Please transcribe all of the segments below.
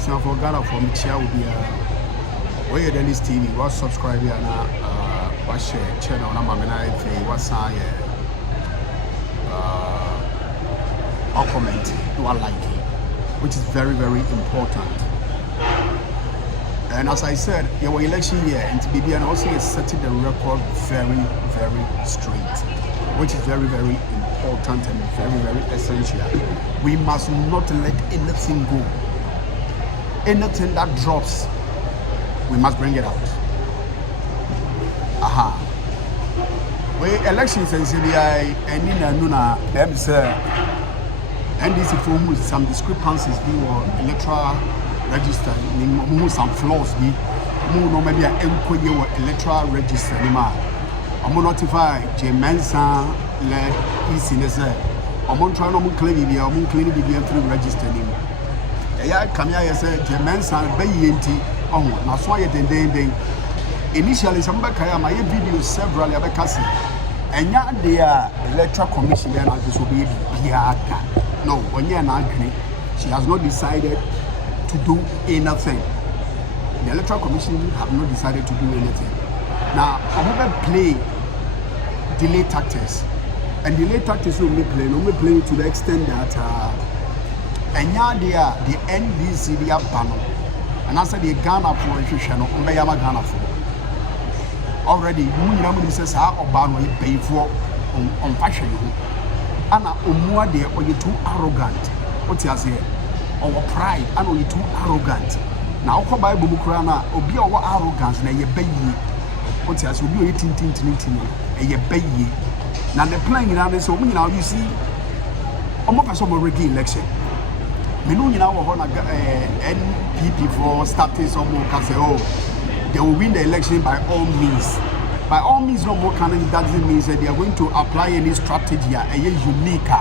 So for Ghana from Chia will be where you Dennis TV, what subscribe here now, what share channel, na mamena if what sign or comment, or like it, which is very, very important. And as I said, your election year and BBN also is setting the record very, very straight, which is very, very important and very, very essential. We must not let anything go. Anything that drops, we must bring it out. Aha. We elections and CBI and in Nuna, them say, and this is for some discrepancies be or electoral register, some flaws be, no maybe an enquiry or electoral register. I'm notify Mensah led easiness. I'm trying to claim it, I'm claiming the through registering. Yeah, come here, say, Mensah, Bayinti, that's why then. Initially, somebody my videos several other cases, and yet the electoral commission and this will be no, when you're not agree, she has not decided to do anything. The electoral commission have not decided to do anything. Now, I'm going to play delay tactics, and delay tactics will be playing to the extent that. And now they are the NDC, they are banner. And I said, the Ghana for a channel, Ghana for. Already, you says, how banner you pay for on fashion. And Omua there, or you too arrogant. What you say? Or pride, and you too arrogant. Now, come by Bumukrana, or be our arrogance, and you pay ye. What you say? Will be 18, and you pay ye. Now, the playing around this, so now you see, almost some already election. We know now we're going to NPP for status or more can say, oh, they will win the election by all means. By all means, no more can it doesn't mean that they are going to apply any strategy, a unique,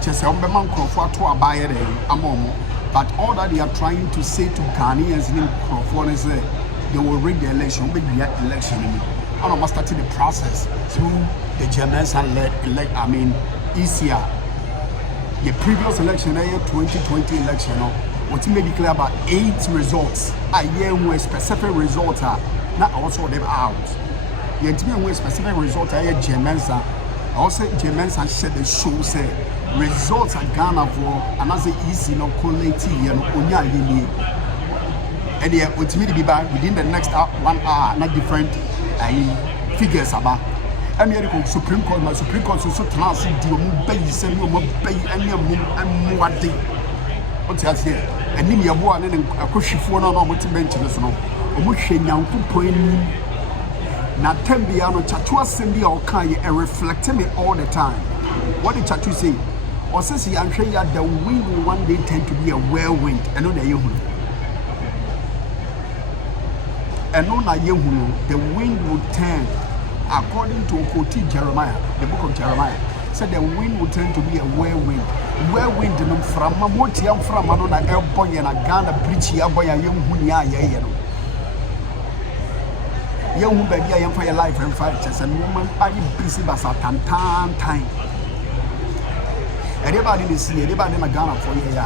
just a man Crawford to a buyer, but all that they are trying to say to Ghanaians in Crawford is that they will rig the election, make the election. And must start the process through the Mensah led, ECR. The previous election, the 2020 election, what made it clear about 8 results. A year where specific results are not also them out. The intimate specific results are Mensah. Also, Mensah said the show say results are Ghana for another easy no quality and onya yeni. And yeah, ultimately be back within the next 1 hour, not different figures about. American Supreme Court, my Supreme Court, so transit the pay, send you pay and more day. What's that here? And then you are and a cushy phone on what to mention us. Omushin young point. Now, Tembiano Chatua Cindy or Kai and reflecting me all the time. What did Chatu say? Or says he, I'm sure the wind will one day tend to be a whirlwind. And on the Yahoo. And on a Yahoo, the wind will turn. According to Okoti Jeremiah, the book of Jeremiah, said the wind will turn to be a whirlwind. Whirlwind from Mamotiam from Manona Airboy and a Ghana Bridge, Yaboy, and young Hunia, young baby, I am for your life and fighters and woman, I am busy by time. Everybody is here, everybody in Ghana for you.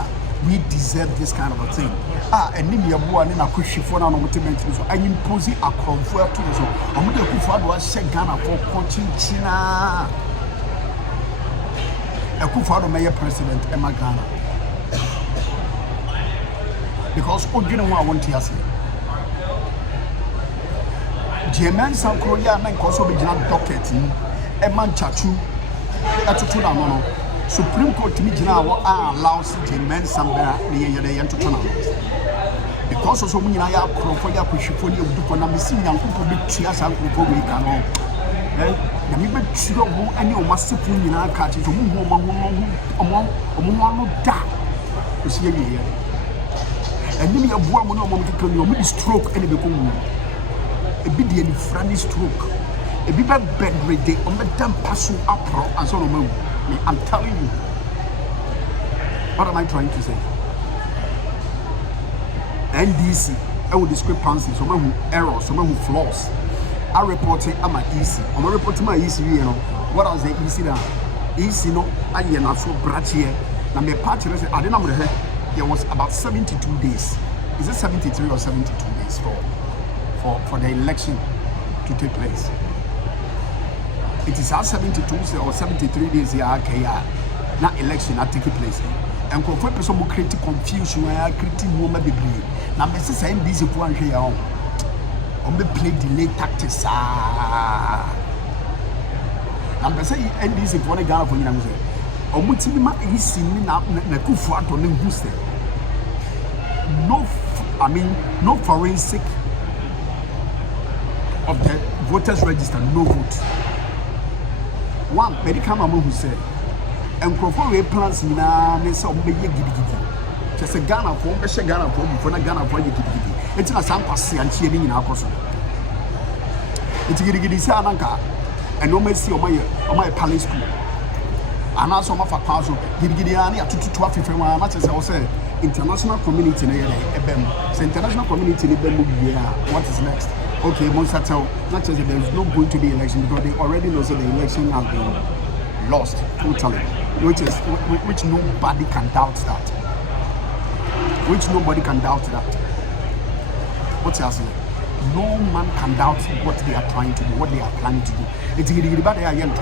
We deserve this kind of a thing. And then you are in a cushy phone on motivation. So I impose a comfort to you. So I'm going to put forward Ghana for coaching China. A Kufado Mayor President Emma Ghana. Because you know what I want to say. German South Korea and also be docket in Emma Chachu at Tunamono. Supreme Court to me now allows Mensah near the end to turn out. Because of so many I have Crawford, push for you to put a missing young people big tears and we can. The movement should have any massive in our country to move among that. You see here. And then you have one moment to come your stroke and become a bit the friendly stroke. A bit bed ready on the damn pass up and so on. I'm telling you. What am I trying to say? NDC, I will discrepancy, someone who errors, someone who flaws. I report it, I'm easy. I'm reporting my easy, you know. What else they easy now? Easy, no, I am not so brat here. Now, my party, I didn't know there was about 72 days. is it 73 or 72 days for the election to take place? It is our 72 or 73 days here, not election not taking place. And for person who create confusion, creating woman be brave. Now, Mrs. saying this is one here on the play delay tactics. Now, say, and this is one again for you. Omutima is seen now, Nakufa to them booster. No forensic of the voters register, no vote. One, medical mama who said, and Crawford plans now, they saw me giddy. Just a Ghana form, a Ghana form before a Ghana for you giddy. It's not some passy and cheering in our person. It's giddy Sananka, and no mercy on my palace school. And also, my father, giddy to 12 much as I was saying, international community, international community, what is next? Okay, Mensah tell not just that there is not going to be election because they already know that the election has been lost totally, which nobody can doubt that. Which nobody can doubt that. What's he saying? No man can doubt what they are trying to do, what they are planning to do. It's really bad they are young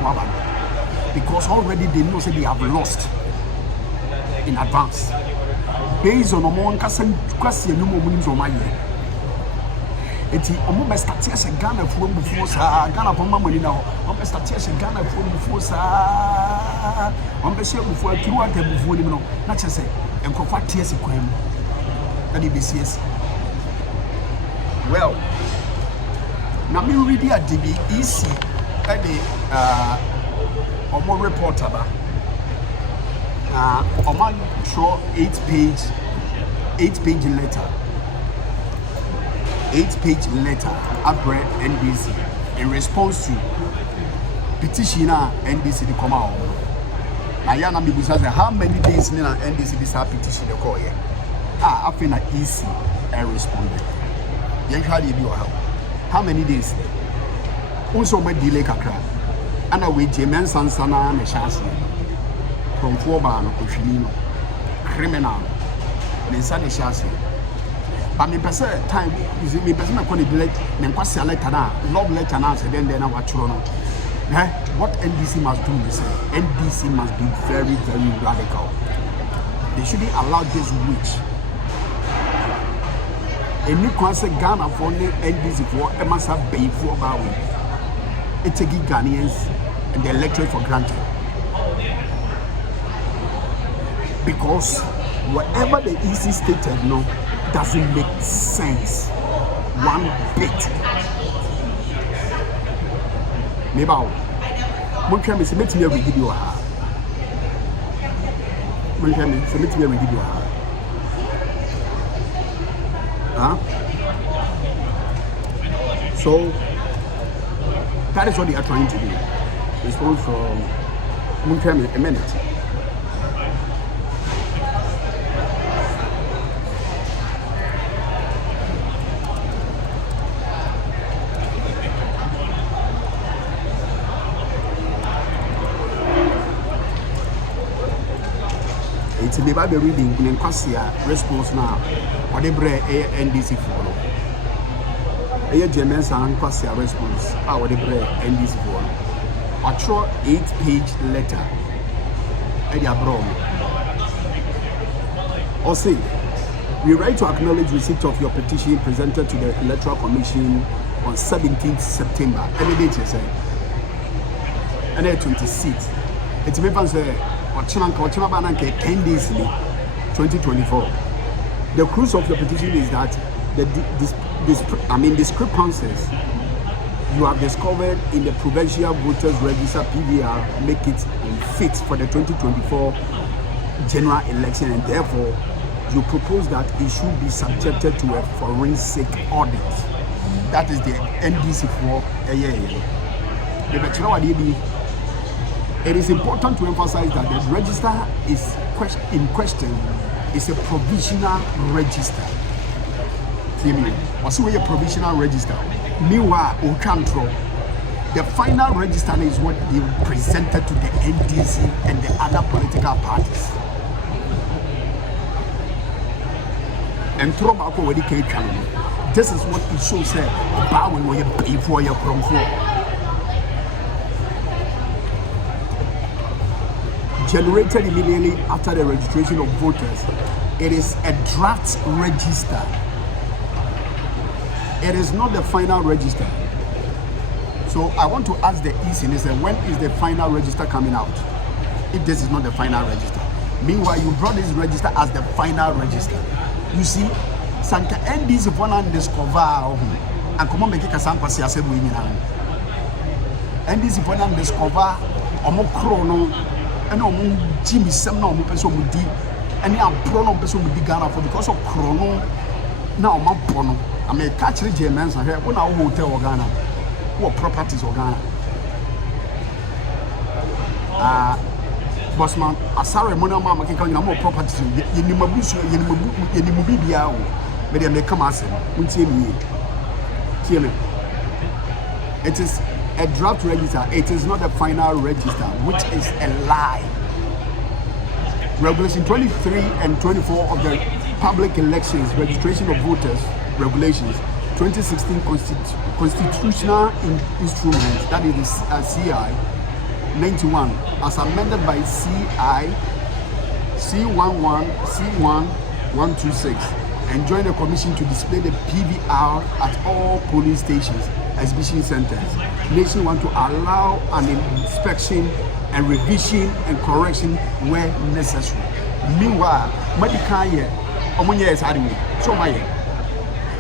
because already they know that they have lost in advance. Based on a more question, no more means on my year. It's almost start as a Ghana from before, Ghana from money now. Almost start as a Ghana from before, almost before throughout the before, not just say, and for 5 years, that BCS. Well, now me read at DB easy at the Omo reporter, Oman show 8-page letter. 8-page letter Abre NDC in response to petitioner NDC to come out. Ayana Mibusa said, how many days in NDC this petition the call here? I feel easy and responded. How many days? Also, my delay kakra. And I wait Mensah Sana and Shasi from Foban or Kushino, criminal, Mensah Shasi. But me person time is me person I call it delete. Me kwasi letter na love letter na say then I watch run. What NDC must do is NDC must be very radical. They shouldn't allow this witch. Any concert Ghana for the NDC for Mensah pay for Bawi. It's a Ghanaians and the electorate for granted. Because whatever the EC stated no doesn't make sense one bit. Maybe one can submit me a video. One can submit me a video. So that is what they are trying to do. Response from Munkemi a minute. It's the Bible reading in Kwasia response now. Whatever NDC follow. Mensah and Kwasia response. Whatever NDC follow. A true 8-page letter. Or say, we write to acknowledge receipt of your petition presented to the Electoral Commission on 17th September. Any date you say? And then 26th. It's maybe say. 10 days in 2024. The cruise of the petition is that the discrepancies you have discovered in the provincial voters register PVR make it unfit for the 2024 general election, and therefore you propose that it should be subjected to a forensic audit. That is the NDC for a year. It is important to emphasize that the register is in question is a provisional register. What's a provisional register? Meanwhile, the final register is what they presented to the NDC and the other political parties. and throw back over the cake. This is what it shows there. Bowing where you pay for your from for. Generated immediately after the registration of voters. It is a draft register. It is not the final register. So I want to ask the EC, when is the final register coming out? If this is not the final register. Meanwhile, you brought this register as the final register. You see, Sanka NDC for now discover and come on make a sample see as a winning. NDC for now discover omo chrono and omo Jimmy Sam no omo person mudi and ya prono person mudi Ghana for because of chrono now omo bono. I may catch the Mensah here when I hotel Ghana. What properties of Ghana? Bossman, Asare Mona Mama can come more properties. Yenimabusu, Yenimubia, but they may come as it is a draft register, it is not a final register, which is a lie. Regulation 23 and 24 of the Public Elections Registration of Voters Regulations 2016 Constitutional Instrument, that is CI 91, as amended by CI C11 C1 126, and join the commission to display the PVR at all polling stations, exhibition centers. Nation want to allow an inspection and revision and correction where necessary. Meanwhile, medical year, is hardly so my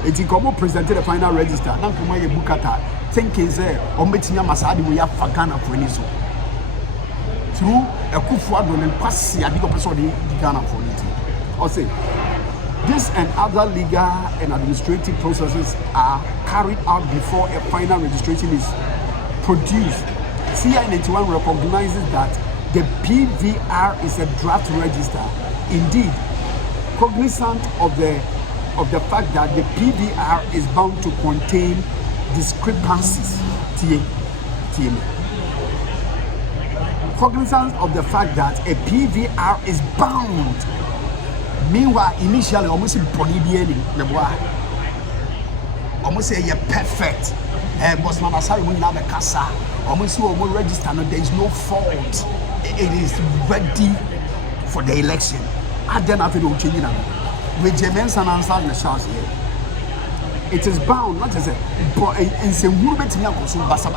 it's presented the final register. Now, come here, Bukata, thinking there, Ometinia Masadi, we have Fagana for any so. Through a Kufuadon and Passi, I think a person the Ghana for it. Or say, this and other legal and administrative processes are carried out before a final registration is produced. CI 91 recognizes that the PVR is a draft register. Indeed, cognizant of the fact that the PVR is bound to contain discrepancies. Cognizant of the fact that a PVR is bound. Meanwhile, initially, almost impossible. Almost say you're perfect. Bossman Asari when you have a casa, almost register. There is no fault. It is ready for the election. I then have to change it. With Mensah and answer the shots here. It is bound, not as a but in some movement me akoso but some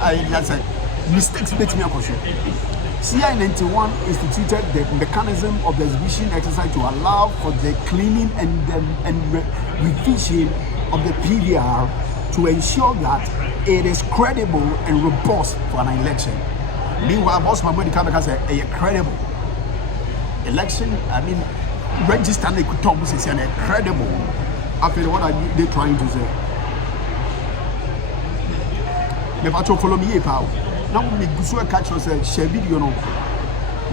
mistakes bet me akoso. CI 91 instituted the mechanism of the exhibition exercise to allow for the cleaning and revision of the PVR to ensure that it is credible and robust for an election. Meanwhile, boss my money come because a credible election, I mean register they could talk is incredible. After what are they trying to say? Never to follow me power. Now we go so catch us share video no.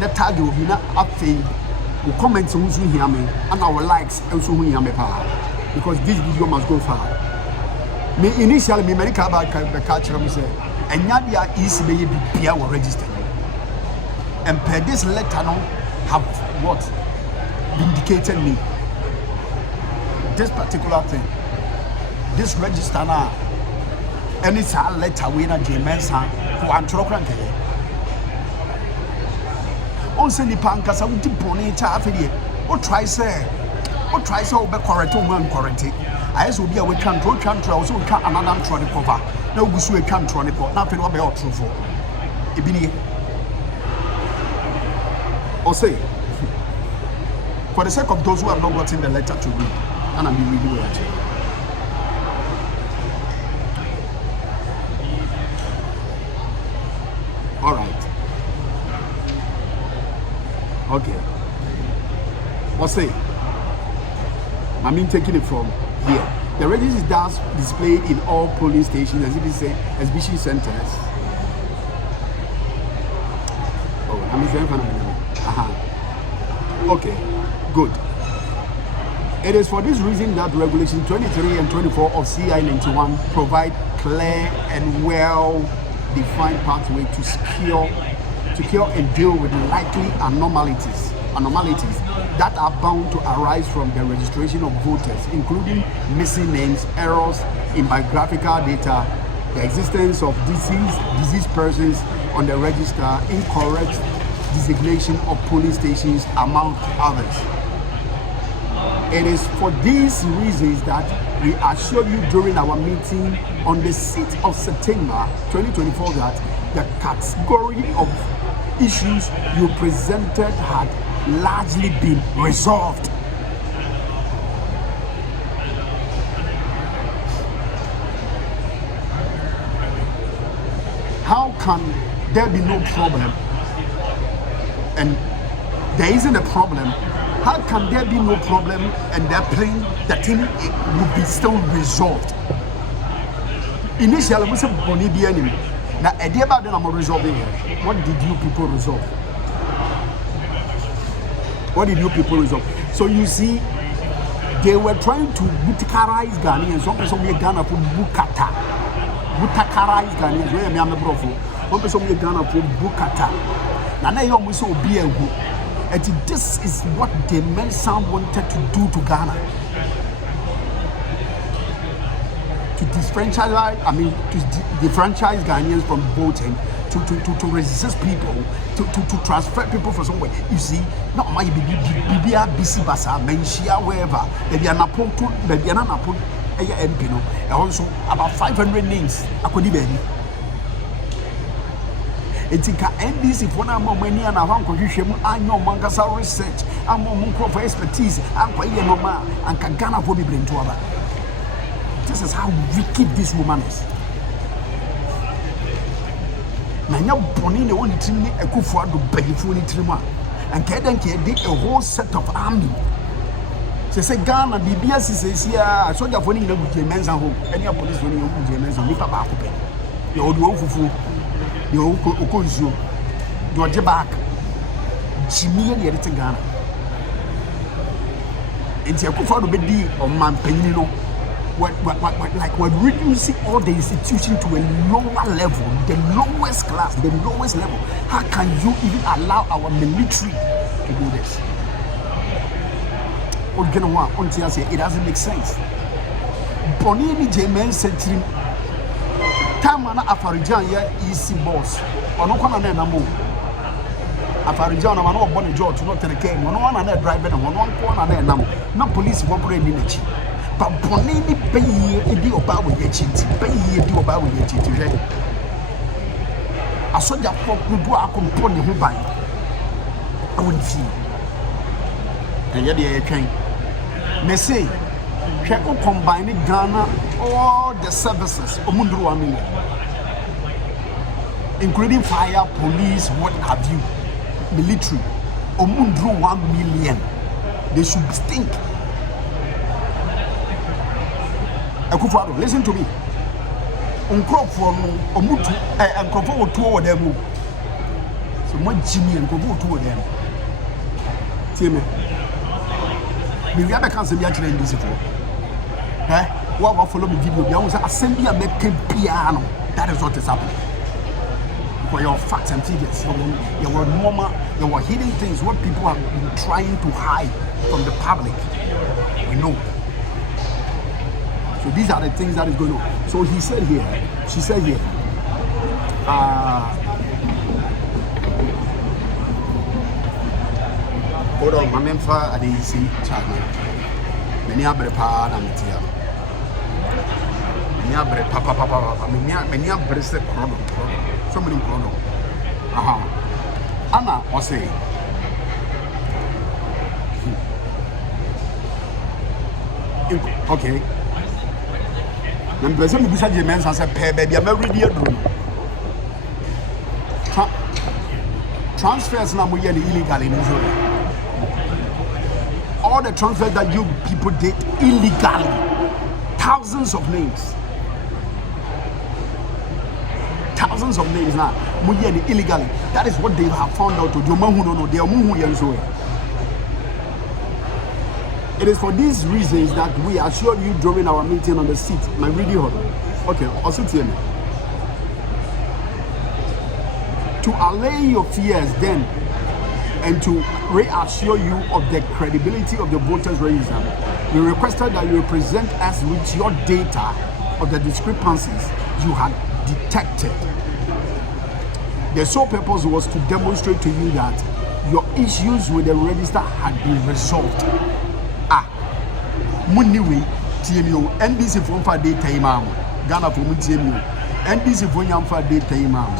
Net tag will be not up we comments on who hear me and our likes also who hear me power. Because this video must go far. Me initially me many catch me say and yadia is be Pierre will register. And per this letter no have what? Vindicated me. This particular thing, this register now, and it's a letter winner Mensah who I'm talking to. Also, the pancas I would depone chaffy. What try say? What try so be correct one quarantine? I also be a we can't also can't another try to cover. No good so we can't try to cover. Nothing what be out true for. It be or say. For the sake of those who have not gotten the letter to read, and I'm reading it. All right. Okay. What's it? I mean, taking it from here. The register is thus displayed in all polling stations, exhibition centers. Oh, I'm saying, okay. Good. It is for this reason that Regulation 23 and 24 of CI 91 provide clear and well-defined pathway to cure and deal with likely anomalies anomalies that are bound to arise from the registration of voters, including missing names, errors in biographical data, the existence of deceased persons on the register, incorrect designation of polling stations, among others. It is for these reasons that we assure you during our meeting on the 6th of September 2024 that the category of issues you presented had largely been resolved. How can there be no problem? And there isn't a problem. How can there be no problem and they're playing the thing will be still resolved? Initially, we said Bonnie be enemy. Now, a day about then I'm resolving it. What did you people resolve? What did you people resolve? So you see, they were trying to butakarize Ghanaians. Some person we Ghana for bukata. Butakarize Ghanaians. Where am I brofo? One person we Ghana for bukata. Now you almost so be a who. And this is what the Mensah wanted to do to Ghana. To disfranchise Ghanaians from voting, to resist people, to transfer people from somewhere. You see, not my BBA, BC Basa, Mensah, wherever, maybe an apple, maybe an apple, MP, and also about 500 names. I could be. It's in NDC for now, money and a hunk of you. I know Mankasa research, I'm more for expertise, I'm quite a mama, and Kagana for me bring to other. This is how wicked this woman is. Now, Bonnie, the only thing I could afford to beg for it, and Kaden did a whole set of army. She said, Ghana, BBS says, yeah, I saw your phone in the Mensah home, any police when you go to Mensah, we papa open. You old Wofu, you Okonzo, you are Jabak, Jimmy, and the editor Ghana. It's a good for the bed or man penino. We're reducing all the institution to a lower level, the lowest class, the lowest level. How can you even allow our military to do this? It doesn't make sense. Bonini Jamen said to him, Tamana Afarijan, easy boss. Or no one and no Afarijan, no one born George, not the game, one and driver, and one corner and no police operating in it. But Bonini pay a deal about with your cheat, pay a deal about with your cheat. I saw that for people are component who buy. I wouldn't see. And yet, they can. They say, Shako combining Ghana, all the services, Omundru 1 million, including fire, police, what have you, military, Omundru 1 million. They should stink. Akufo, listen to me. Uncrofo, Omutu, and Crofo 2 of them. So much Jimmy and Crofo 2 of them. Timmy. We have a cancer in this before. What will follow me video? There was a assembly and make piano. That is what is happening. For your facts and figures, there were normal, there were hidden things, what people have been trying to hide from the public. We know. So these are the things that is going on. So he said here, she said here, hold on, my Mensah, I didn't see China. Many are prepared and tea. Many are prepared, many are prepared. Somebody chrono. Anna was saying, okay. When the person who said the Mensah said, "Pay baby, I'm already a drone." Transfers now we are illegal in Israel. All the transfers that you people did illegally, thousands of names. Thousands of names now, illegally. That is what they have found out. It is for these reasons that we assure you during our meeting on the seat. My video. Okay, also tell me. To allay your fears, then and to reassure you of the credibility of the voters register, we requested that you present us with your data of the discrepancies you had detected. The sole purpose was to demonstrate to you that your issues with the register had been resolved. Muniwe TMU NDC for data imam Ghana for TMU NDC for yam for data imam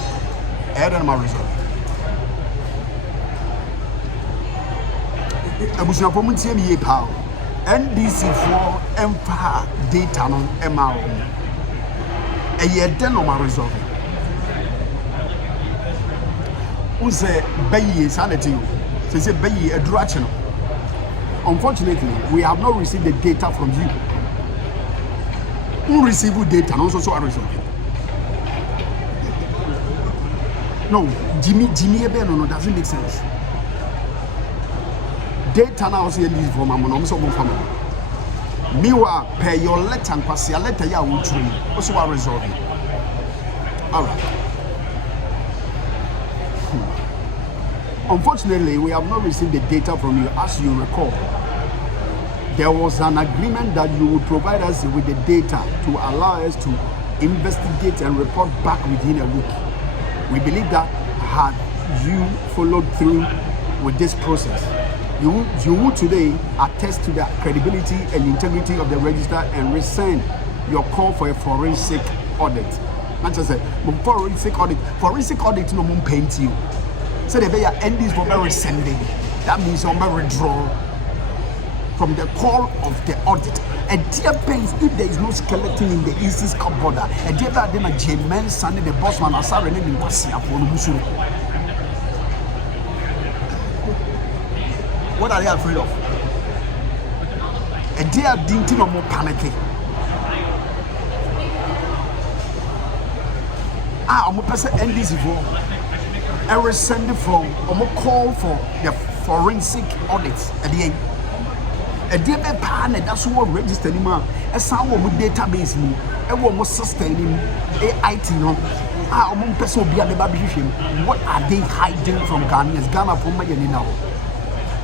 Eden ma resolve. Abusua for TMU power NDC for emfa data no ema o Eden no ma resolve. Unse bayi sanity say bayi edurachi no. Unfortunately, we have not received the data from you. Who receive data? Also, so I resolve. No, Jimmy, no, doesn't make sense. Data now say this for my mom, so for me. Meanwhile, pay your letter and pass your letter. Ya will train. Also, I resolve. All right. Unfortunately, we have not received the data from you. As you recall, there was an agreement that you would provide us with the data to allow us to investigate and report back within a week. We believe that had you followed through with this process, you would today attest to the credibility and integrity of the register and rescind your call for a forensic audit. Not just say, forensic audit no more paint you. So the way end this for rescinding, that means I'm going to withdraw from the call of the audit. And dear pains, if there is no skeleton in the East's cupboard, and dear that then a Mensah, the boss man, are sorry, and what are they afraid of? And dear didn't no more panicking. I'm a person end this for. I rescind from a call for the forensic audits at the end. A DB partner that's what registered him out. A sound with database, a woman sustaining AIT. Person be at the babyship. What are they hiding from Ghanaians? Ghana from now.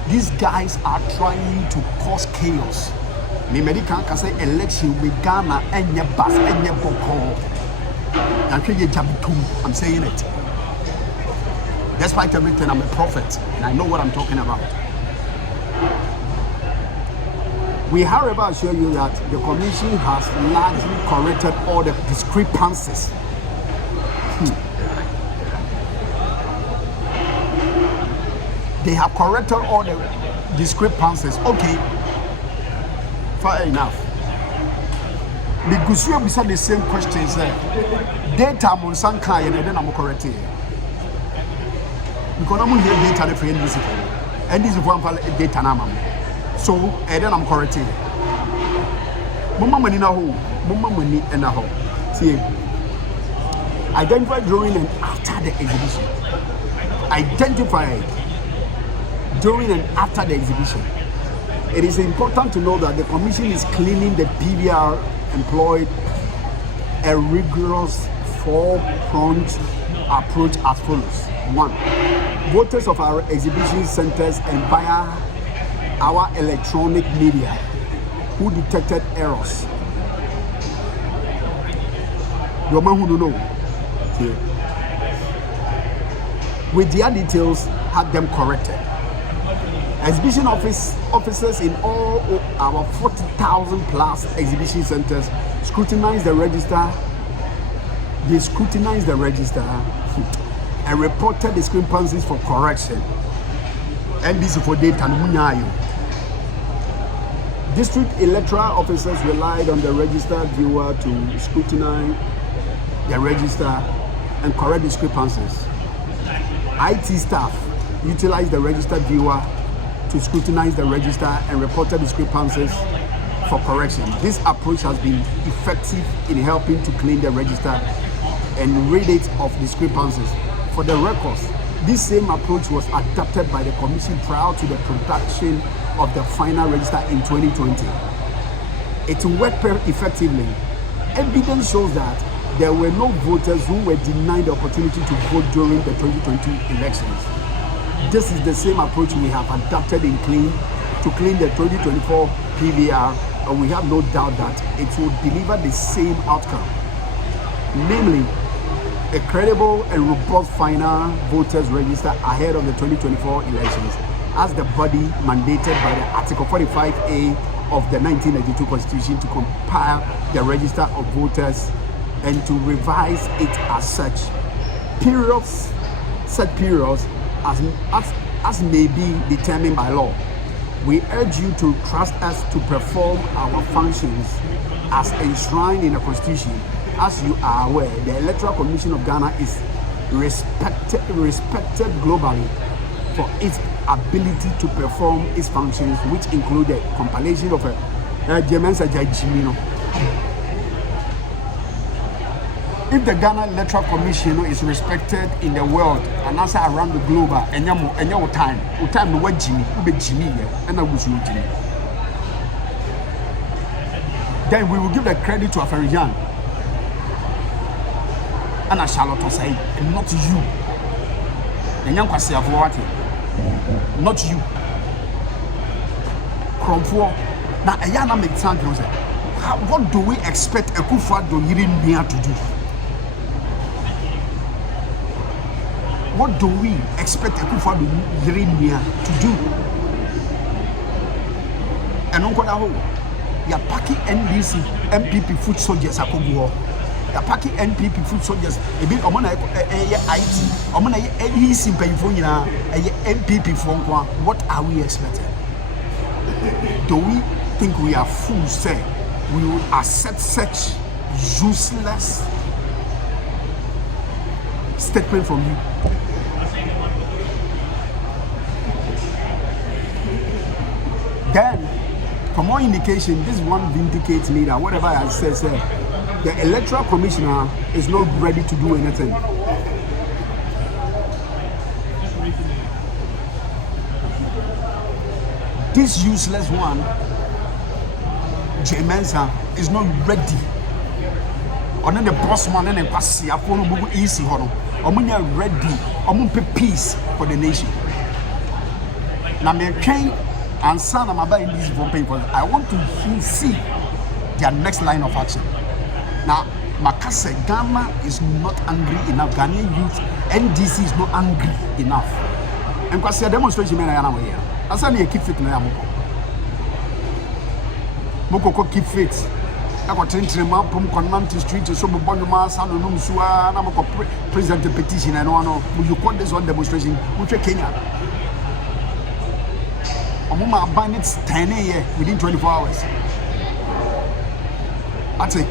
These guys are trying to cause chaos. Me medical can say election with Ghana and your bus and your boko. I'm saying it. Despite everything, I'm a prophet and I know what I'm talking about. We, however, assure you that the Commission has largely corrected all the discrepancies. They have corrected all the discrepancies. Okay, fair enough. Because we have the same questions. Data on Sankai and then I'm correcting. Because I'm here data for NDC and this is one data now. So and then I'm correcting. Mama money now, mama money and now. See, identified during and after the exhibition. Identified during and after the exhibition. It is important to know that the Commission is cleaning the PBR employed a rigorous four-pronged approach as follows. 1. Voters of our exhibition centers and via our electronic media who detected errors. Your man who don't know. Okay. With their details, had them corrected. Exhibition officers in all our 40,000 plus exhibition centers scrutinize the register. They scrutinize the register and reported discrepancies for correction. NDC for data. District electoral officers relied on the register viewer to scrutinize the register and correct discrepancies. IT staff utilized the register viewer to scrutinize the register and reported discrepancies for correction. This approach has been effective in helping to clean the register and rid it of discrepancies. For the records, this same approach was adopted by the Commission prior to the production of the final register in 2020. It worked effectively. Evidence shows that there were no voters who were denied the opportunity to vote during the 2020 elections. This is the same approach we have adopted to clean the 2024 PVR, and we have no doubt that it will deliver the same outcome, namely a credible and robust final voters register ahead of the 2024 elections, as the body mandated by the Article 45A of the 1992 Constitution to compile the register of voters and to revise it as such. Such periods as may be determined by law. We urge you to trust us to perform our functions as enshrined in the Constitution. As you are aware, the Electoral Commission of Ghana is respected globally for its ability to perform its functions, which include the compilation of a Mensah. If the Ghana Electoral Commission is respected in the world and also around the globe, and your time no what Jimmy, and I wish you Jimmy. Then we will give the credit to Afarijan and I Charlotte say, and not you. And young Kwasia not you. Kromfo. Now a yana make time. What do we expect a Kufuado Yirin to do? What do we expect Akufo-Addo Yeremia to do? And on Kodaho, you're packing NDC, MPP foot soldiers at Kogo. You're packing NPP foot soldiers. A bit of money, IT, or money, any simple MPP phone. What are we expecting? Do we think we are fools? Say we will accept such useless statement from you? Then, for more indication, this one vindicates me that whatever I said, the Electoral Commissioner is not ready to do anything. This useless one, Mensah, is not ready. Or then the boss man and the passy, I want to easy. Or when you're ready, I'm going to peace for the nation. Now, me train and son, I'm about this for people. I want to see their next line of action. Now, Makase, Ghana is not angry enough. Ghanaian youth, NDC is not angry enough. And because the demonstration, I am here. I said, you keep fit now. Moko keep fit. I got to map from Conante Street to some Bonuma, San Nusua, and I'm present the petition. And one you call this one demonstration, which is Kenya. Omuma bandits 10 a year within 24 hours. That's it.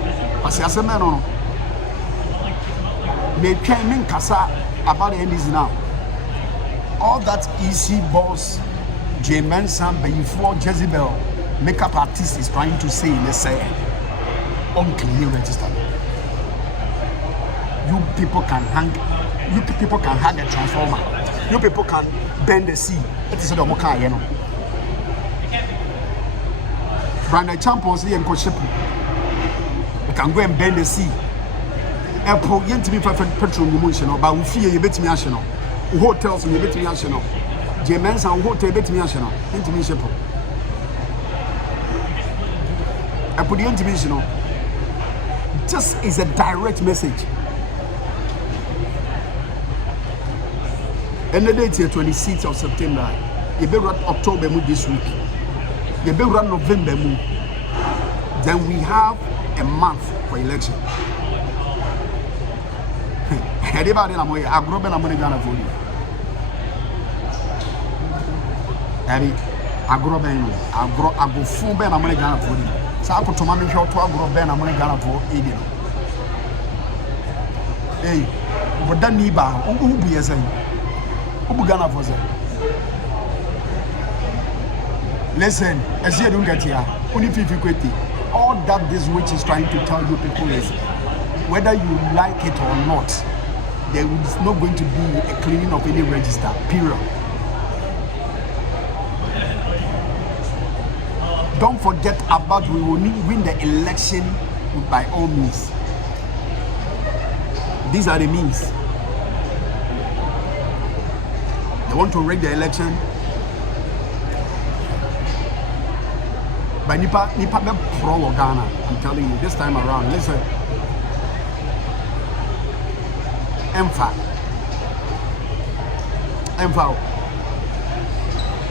As I said, man, they came in Kasa about the NDC now. All that easy boss, Mensah, before Jezebel, makeup artist is trying to say, let's say, unclean register. You people can hang a transformer. You people can bend the sea. That is the Moka, you know. Brand champions and Koshipu. You can go and bend the sea. Airport, you to be perfect petrol emotion, but we fear you bet me national. Hotels you bet me national. Mensah and hotel bet me national. Into me ship. I put the intimation. Just is a direct message. And the date here, 26th of September. You better run October this week. You better run November. Then we have a month for election. Everybody, I'm going to Ghana for you. I go full ben, I'm going to Ghana for you. So I put to my show to a ben, I'm going to Ghana for you. Hey, but that Niba, who be a saying? Who Ghana for say? Listen, as you don't get here, only 50 quitty. All that this witch is trying to tell you people is whether you like it or not, there is not going to be a cleaning of any register, period. Don't forget about we will win the election by all means. These are the means. The want to rig the election. But nipa be pro Ghana. I'm telling you, this time around, listen. Mfa.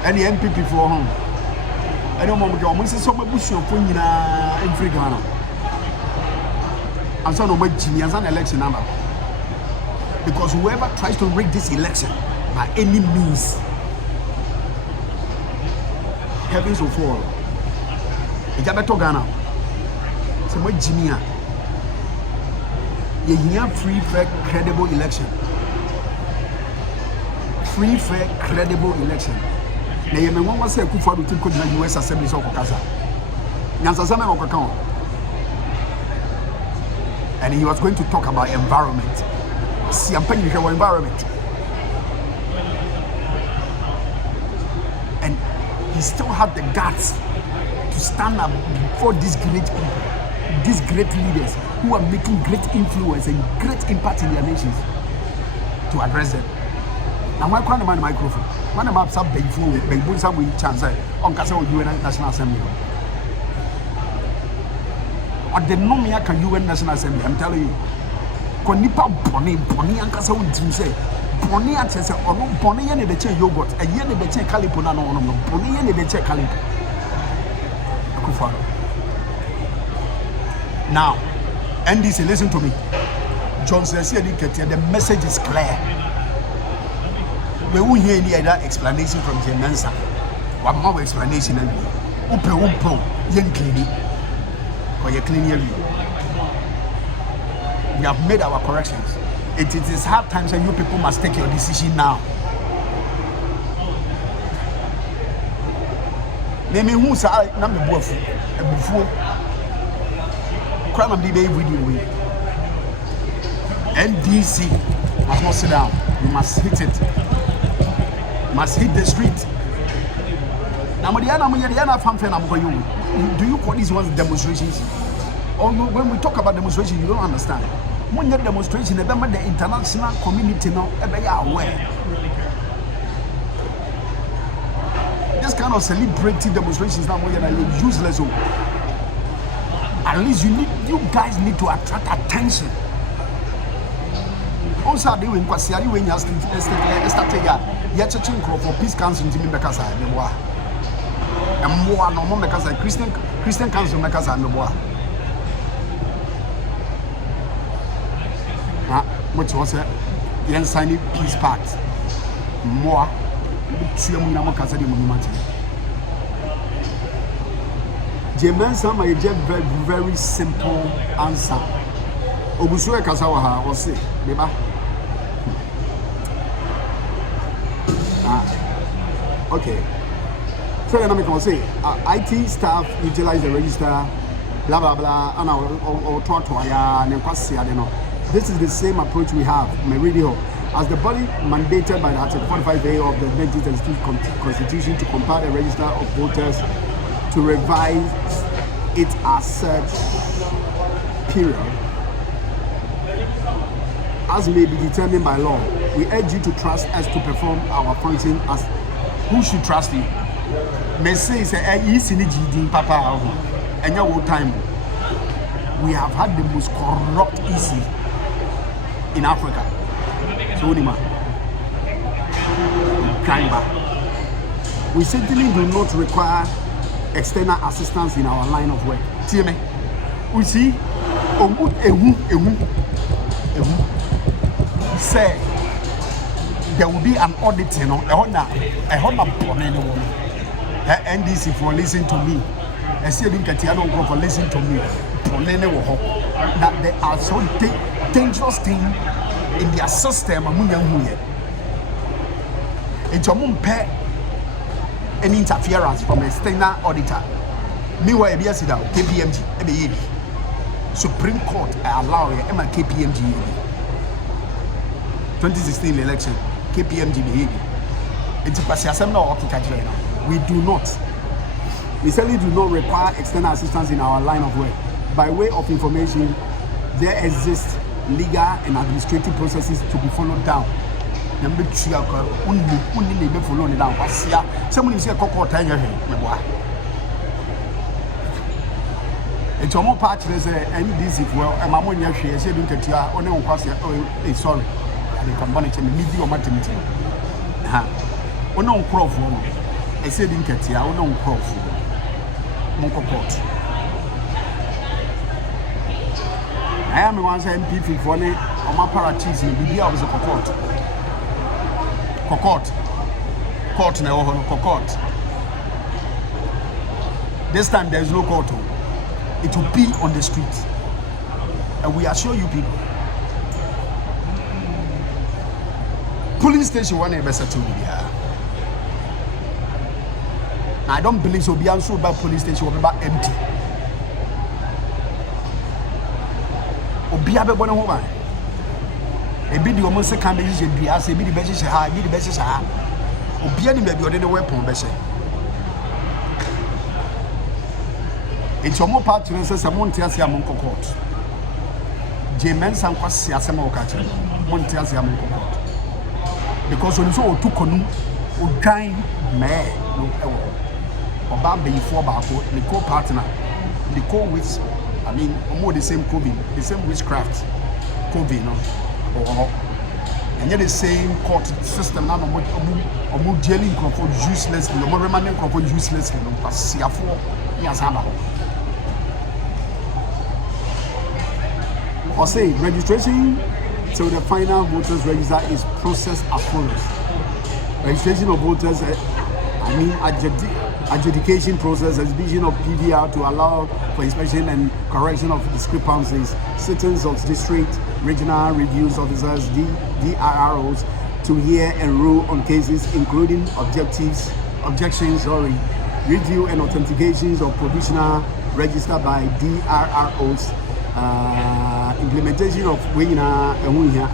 Any MPP for home. I don't want to go. I'm so much bush of in free Ghana. And so no more genius an election number. Because whoever tries to rig this election by any means, heavens will fall. It's better Ghana. So much genius. You have free, fair, credible election. Free, fair, credible election. Now you may want to say Kufa to take the US Assembly of Okasa. And he was going to talk about environment. See, I'm paying you environment. And he still had the guts to stand up before these great people, these great leaders who are making great influence and great impact in their nations to address them. Now, why can't I man microphone? When I'm upset before we put some chance on Casa UN National Assembly. Or the Nomia can UN National Assembly, I'm telling you. Konipa Bonnie and Casa would say, Bonnie at says, or no Bonnie and the chair yogurt, a year in the chair Calipona, no, Bonnie and the chair Calip. Now, NDC, listen to me. Johnson said, the message is clear. We won't hear any other explanation from Mensah. One more explanation. Umpo, young cleaning. Or you're cleaning. We have made our corrections. It is hard times and you people must take your decision now. Name who's number before. Crime of the day video. NDC must not sit down. You must hit it. Must hit the street. Now, do you call these ones demonstrations? Or when we talk about demonstrations, you don't understand. When you demonstration, remember the international community now, they are aware. This kind of celebrity demonstrations now are useless. At least you guys need to attract attention. Also, they when you started for peace council to me because I am more normal because I Christian council because I'm more. Which was a young signing peace pact. More. Mensah my very, very simple answer. Obusue Kasawaha was say, Beba. Okay. So I'm going to say, IT staff utilize the register, blah blah blah, and I'll talk to and then this is the same approach we have. Meridio, as the body mandated by the Article 45A of the 1932 Constitution to compile the register of voters to revise it as such period as may be determined by law. We urge you to trust us to perform our function as who should trust you. Mensah say easy papa and your time. We have had the most corrupt EC in Africa. So we certainly do not require external assistance in our line of work. See me? We see say there will be an audit, you know, NDC for listen to me. I see them for listen to me. That there are so dangerous things in their system. It's any interference from a external auditor. Meanwhile, KPMG, Supreme Court allow KPMG 2016 election, KPMG behavior. We do not. We certainly do not require external assistance in our line of work. By way of information, there exists legal and administrative processes to be followed down. number 2 only be follow down wasia someone say kokko tan ya hwe me boa it's almost part of the NDC well and my money hwe say dun katia one nkwase sorry they can bonnet me di o matemiti ha one nkrofo no e say dun katia one nkrofo mon court I am one say MP for ne o ma paracheese ni bibia o se court na ho court this time there is no court. It will be on the street, and we assure you people, police station one better to be here. I don't believe so. Be so about police station will be empty. Obi abe bona ho ba. Ebi di omo se kan be je bia se ebi di be je ha, ebi di be je ha. Obi ani be bi ode the weapon be she. It's your more part to say someone tells you among court. Mensah and Kwasi Asema Okachi. Montias among court. Because when you saw two conu, or kind man, no ever. Or Bambi before Bako, the co partner, the co with, I mean, more the same COVID, the same witchcraft, COVID, no? Or and yet the same court system now, or more dealing for uselessly, or more remaining for uselessly, no? Pasiafo, yes, I'm or say registration to the final voters register is processed as follows. Registration of voters, adjudication process, exhibition of PVR to allow for inspection and correction of discrepancies, sittings of district, regional reviews officers, DRROs, to hear and rule on cases including objections, review and authentications of provisional registered by DRROs. Implementation of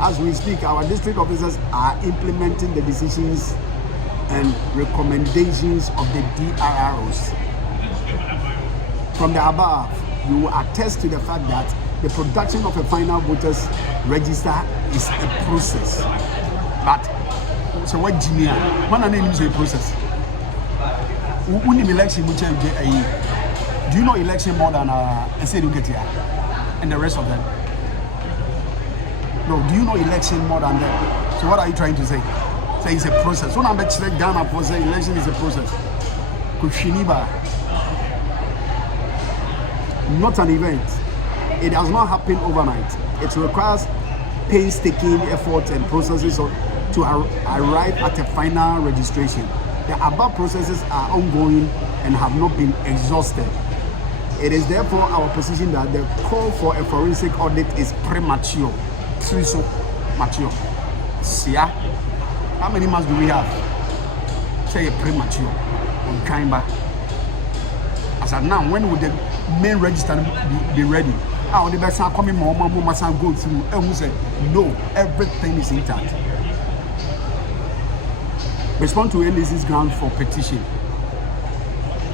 as we speak, our district officers are implementing the decisions and recommendations of the DRROs. From the above, you will attest to the fact that the production of a final voters register is a process. But so what do you mean? One name is a process. Election, do you know election more than and the rest of them? No, do you know election more than them? So what are you trying to say? Say it's a process. So now let's check Ghana for say election is a process. Kushiniba, not an event. It does not happen overnight. It requires painstaking effort and processes to arrive at a final registration. The above processes are ongoing and have not been exhausted. It is therefore our position that the call for a forensic audit is premature. So mature. See, how many months do we have? Say a premature on Kaimba. As of now, when would the main register be ready? How the best are coming more must go through and we say no, everything is intact. Respond to NDC's ground for petition.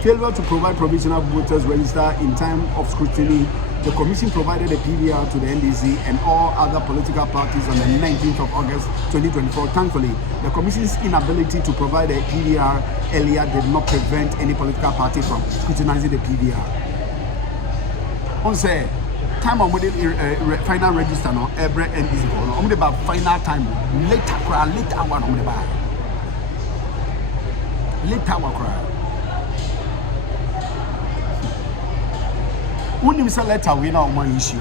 Failure to provide provisional voters register in time of scrutiny, the Commission provided a PVR to the NDC and all other political parties on the 19th of August 2024. Thankfully, the Commission's inability to provide a PVR earlier did not prevent any political party from scrutinizing the PVR. On say, time of final register no every NDC go. On about final time later one on the bar. Later one. When you say letter, we know one issue.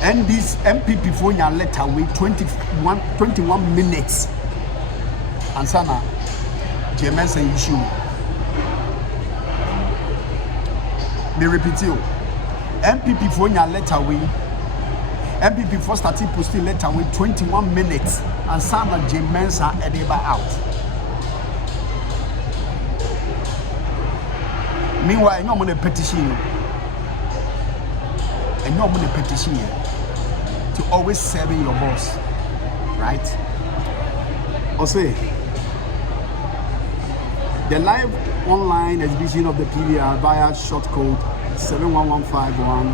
And this MPP for your letter with 21 minutes. And sana, Mensah issue. Me repeat you. MPP for your letter with MPP for starting posting letter with 21 minutes. And sana Mensah edeba out. Meanwhile, no money petition. And no money petition to always serve your boss, right? Also, the live online exhibition of the PVR via short code 71151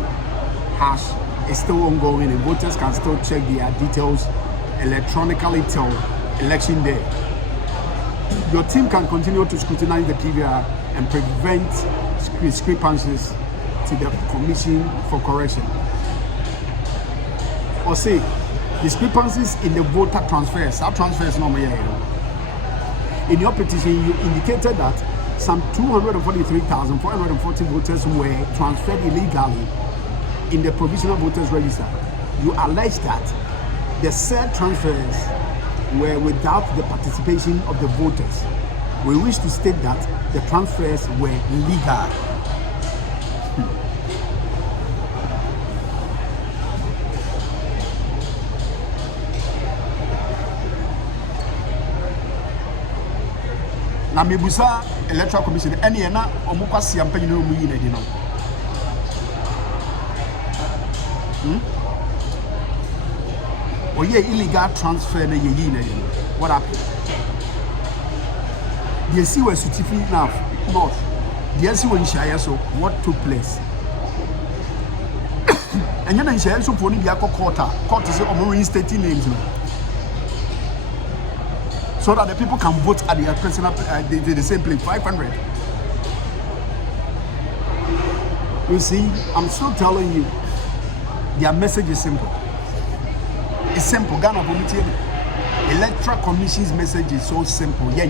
is still ongoing and voters can still check their details electronically till election day. Your team can continue to scrutinize the PVR and prevent discrepancies to the Commission for Correction. Or say, discrepancies in the voter transfers. Our transfers no more. In your petition, you indicated that some 243,440 voters were transferred illegally in the provisional voters register. You allege that the said transfers were without the participation of the voters. We wish to state that the transfers were legal. Na mebusa electoral commission ene na omukwasi ampanyi no mu yi na di no. Oye illegal transfer na yi na di no. What happened? The see was certificate now north. The see when share so what took place? And you know share so for ni bi court say omo reinstating names. So that the people can vote at their personal the same place, 500. You see, I'm still telling you, their message is simple. It's simple. Ghana Electoral Commission's message is so simple. That's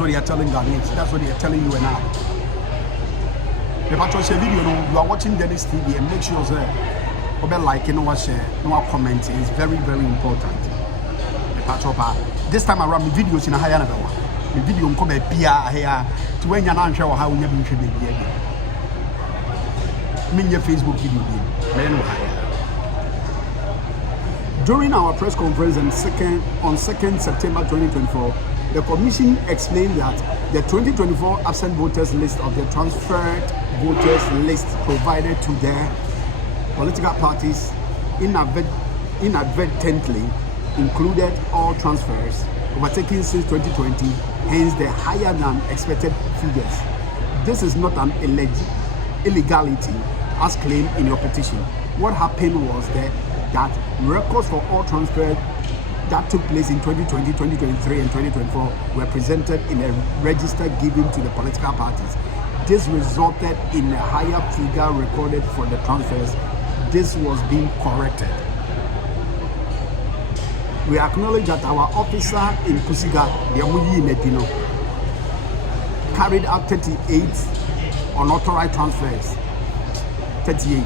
what they are telling Ghanaians. That's what they are telling you and I. If I watch a video, you are watching Dennis TV and make sure that like share, comment is very, very important. This time around, the videos in a higher level. The video come here to when you're not sure how you should be here. Your Facebook video. During our press conference on 2nd September 2024, the Commission explained that the 2024 absent voters list of the transferred voters list provided to their political parties inadvertently included all transfers overtaken since 2020, hence the higher than expected figures. This is not an illegality as claimed in your petition. What happened was that records for all transfers that took place in 2020, 2023, and 2024 were presented in a register given to the political parties. This resulted in a higher figure recorded for the transfers. This was being corrected. We acknowledge that our officer in Kusiga, the Amuyi Netino, carried out 38 unauthorized transfers. 38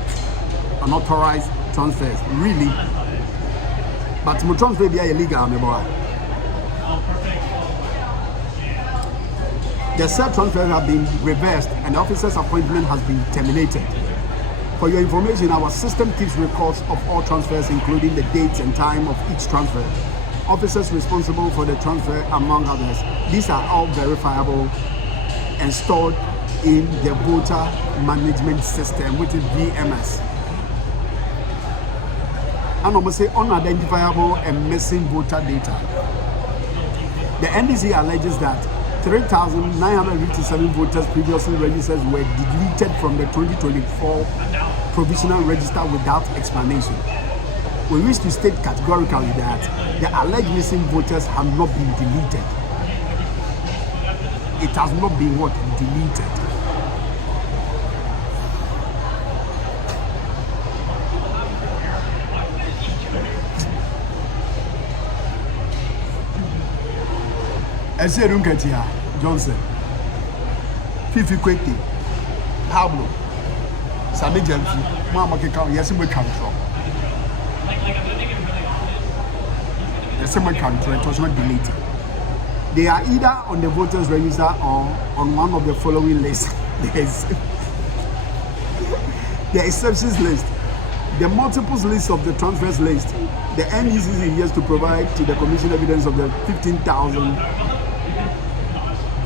unauthorized transfers. Really? But my transfer be illegal, my boy. The said transfers have been reversed and the officer's appointment has been terminated. For your information, our system keeps records of all transfers, including the dates and time of each transfer. Officers responsible for the transfer, among others. These are all verifiable and stored in the voter management system, which is VMS. And I'm going to say unidentifiable and missing voter data. The NDC alleges that 3,957 voters previously registered were deleted from the 2024 provisional register without explanation. We wish to state categorically that the alleged missing voters have not been deleted. It has not been what? Deleted. Ese Runketia Johnson, Fifi Kweke, Pablo, Sami Jamfi, Mama Kekau, yes, we come from. The same country, it was not deleted. They are either on the voters register or on one of the following lists. The exceptions list, the multiples list of the transfers list. The NECC is to provide to the Commission evidence of the 15,000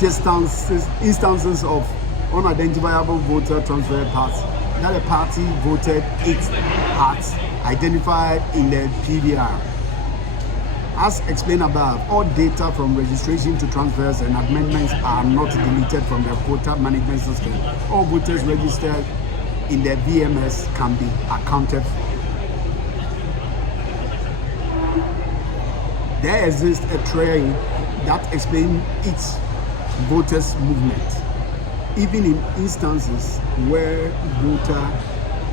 instances of unidentifiable voter transfer parts that a party voted 8 parts identified in the PVR. As explained above, all data from registration to transfers and amendments are not deleted from the voter management system. All voters registered in the VMS can be accounted for. There exists a trail that explains each voter's movement, even in instances where voter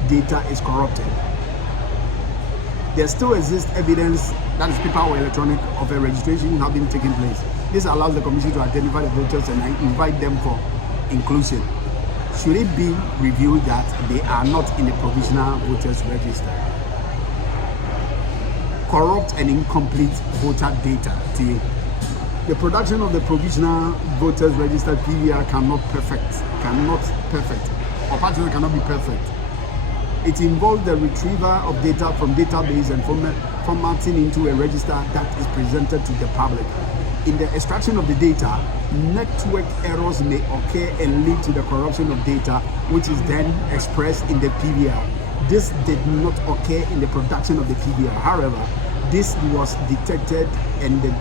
data is corrupted. There still exists evidence, that is paper or electronic, of a registration having taken place. This allows the Commission to identify the voters and invite them for inclusion. Should it be revealed that they are not in the provisional voters register. Corrupt and incomplete voter data. The production of the provisional voters register PVR cannot perfect, or partially cannot be perfect. It involves the retrieval of data from database and formatting into a register that is presented to the public. In the extraction of the data, network errors may occur and lead to the corruption of data, which is then expressed in the PVR. This did not occur in the production of the PVR. However, this was detected and the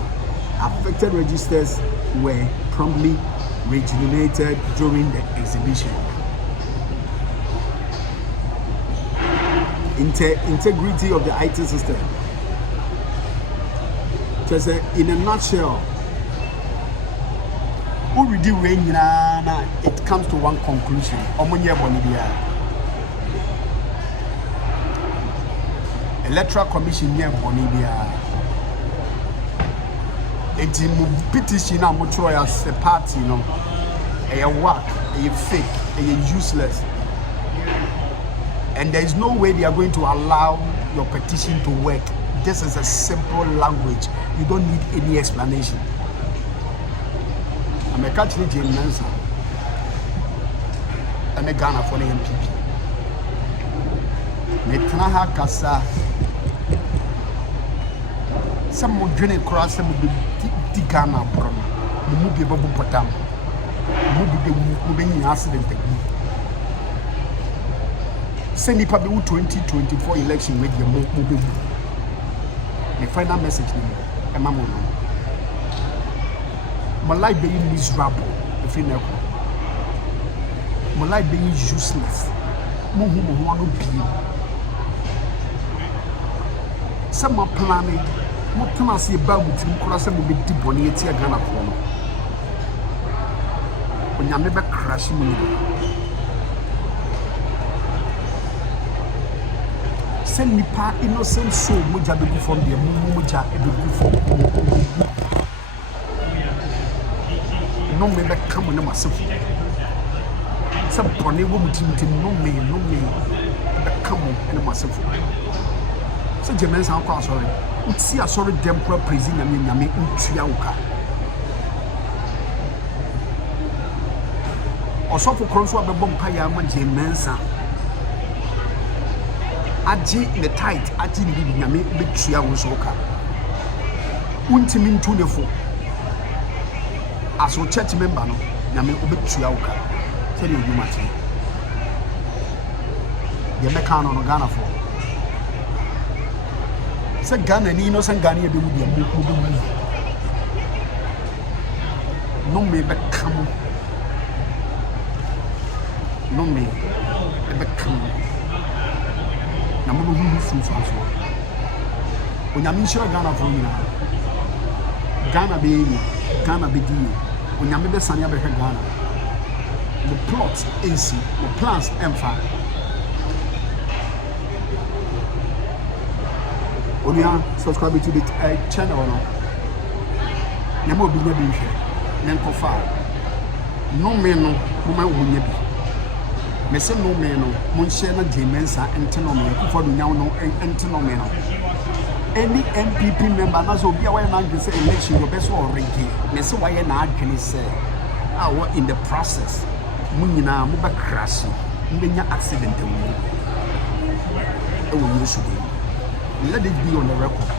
affected registers were promptly rejuvenated during the exhibition. Integrity of the IT system. Just in a nutshell, it comes to one conclusion. Electoral Commission here Bonibia. It's a petition as a party, a work, a fake, a useless. And there is no way they are going to allow your petition to work. This is a simple language. You don't need any explanation. I'm a Catholic in Mensah. I'm a Ghana for the MPP. Metanaha Kasa. Some would drink across some of the Ghana from the movie Babu Patam. Moving accident. Send the 2024 election with your mobile. The final message is my life being miserable. If you know, my life being useless. Some are planning. What can I say about between Crossing will be deep on the Ghana? When you're never crashing. Send me part innocent soul, Muja be from the Muja be from. No me back come on myself. Some pony woman to no me, back come on myself. So Germans are quite sorry. Would see a sorry temporal prison and Yami Uchiauka. Or so for Consul of the Bompire, Mensah. Aji in the tight, Aji Yami Bitria was okay. Untimin Tunefo. As a church member, Yami Bitria. Tell you, Mati. The Mecan on Ghana for. Say Ghana, innocent Ghana, be with your book. No me back come. No me back come. When I'm sure Ghana for me, Ghana be deal. When I'm the Sanya Ghana, the plot is the plans empire. When you are subscribing to the channel, never be never here. Never far. No man, no man will never. Mese no meno, Monsher Mensah and Tenomen, for the now no and Tenomen. Any MPP member, not so be aware now, you say election, your best or Ricky. Mese why an argument say, I in the process. Munina, Muba crashing, Mania accident. Oh, you should let it be on the record.